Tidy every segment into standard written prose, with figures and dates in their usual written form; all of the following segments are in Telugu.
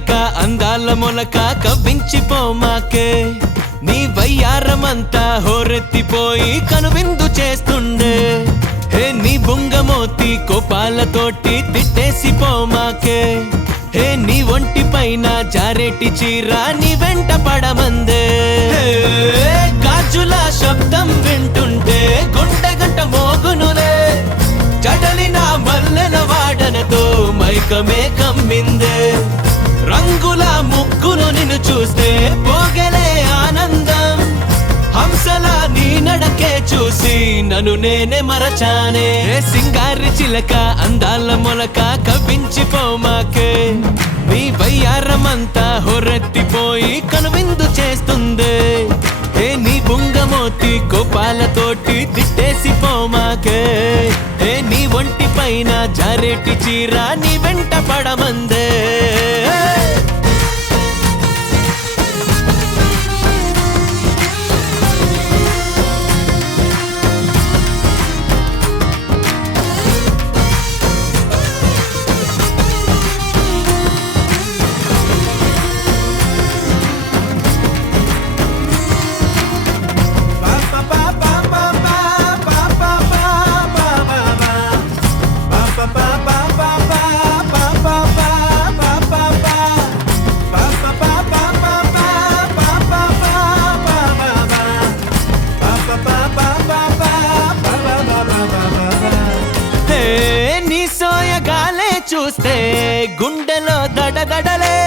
చిలక అందాల మొలక కవ్వించిపోమాకే నీ వయ్యారమంతా హోరెత్తిపోయి కనువిందు చేస్తుండే హే నీ బుంగమోతి కోపాలతోటి తిట్టేసిపోమాకే హే నీ ఒంటి పైన జారేటి చీర నీ వెంట పడమందే గాజుల శబ్దం వింటుంటే గుండె గంట మోగునులే చడలిన మల్లెల వాడనతో మైకమే కమ్మిందే రంగుల ముగ్గును నిన్ను చూస్తే పోగలే ఆనందం హంసల నీ నడకే చూసి నన్ను నేనే మరచానే సింగారి చిలక అందాల మొలక కవ్వించిపోమాకే నీ వయ్యారమంతా హొరెత్తిపోయి కనువిందు చేస్తుందే హే నీ బుంగమోతి కోపాలతోటి తిట్టేసిపోమాకే హే నీ ఒంటి పైన జారేటి చీర నీ వెంట పడమందే చూస్తే గుండెలో దడదడలే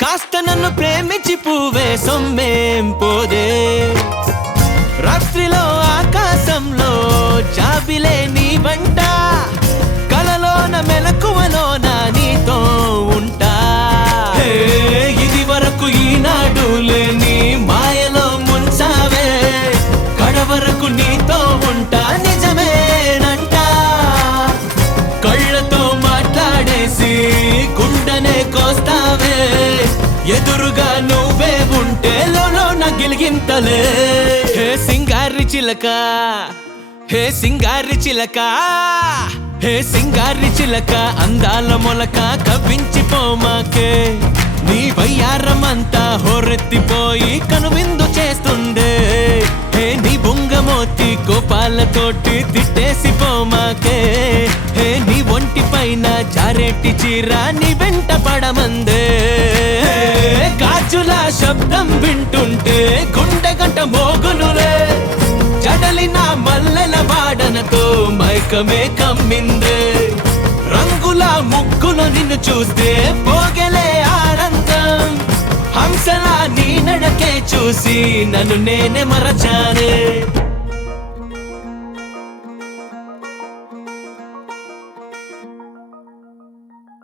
కాస్త నన్ను ప్రేమించి పువ్వే సొమ్మేం పోదే రాత్రిలో ఆకాశంలో జాబిలే నీ వంట కలలోన మెలకువలోన నీతో ఉంటా ఇది వరకు ఈనాడు లేని మాయలో ముంచావే కడవరకు నీతో ఉంటా నిజమేనంట కళ్ళతో మాట్లాడేసి గుండెనే కోస్తావే ఎదురుగా నువ్వే ఉంటే లోన గిలిగింతలే హే సింగారి చిలక హే సింగారి చిలక హే సింగారి చిలక అందాల మొలక కవ్వించిపోమాకే నీ వయ్యారమంతా హోరెత్తిపోయి కనువిందు చేస్తుండే హే నీ బుంగమోతి కోపాలతోటి తిట్టేసిపోమాకే హే నీ ఒంటి పైన జారేటి చీర నీ వెంట పడమందే గాజుల శబ్దం వింటుంటే గుండె గంట మోగునులే చడలిన మల్లెల వాడనతో మైకమే కమ్మిందే రంగుల ముగ్గును నిన్ను చూస్తే పోగలే ఆనందం హంసల నీ నడకే చూసి నన్ను నేనే మరచానే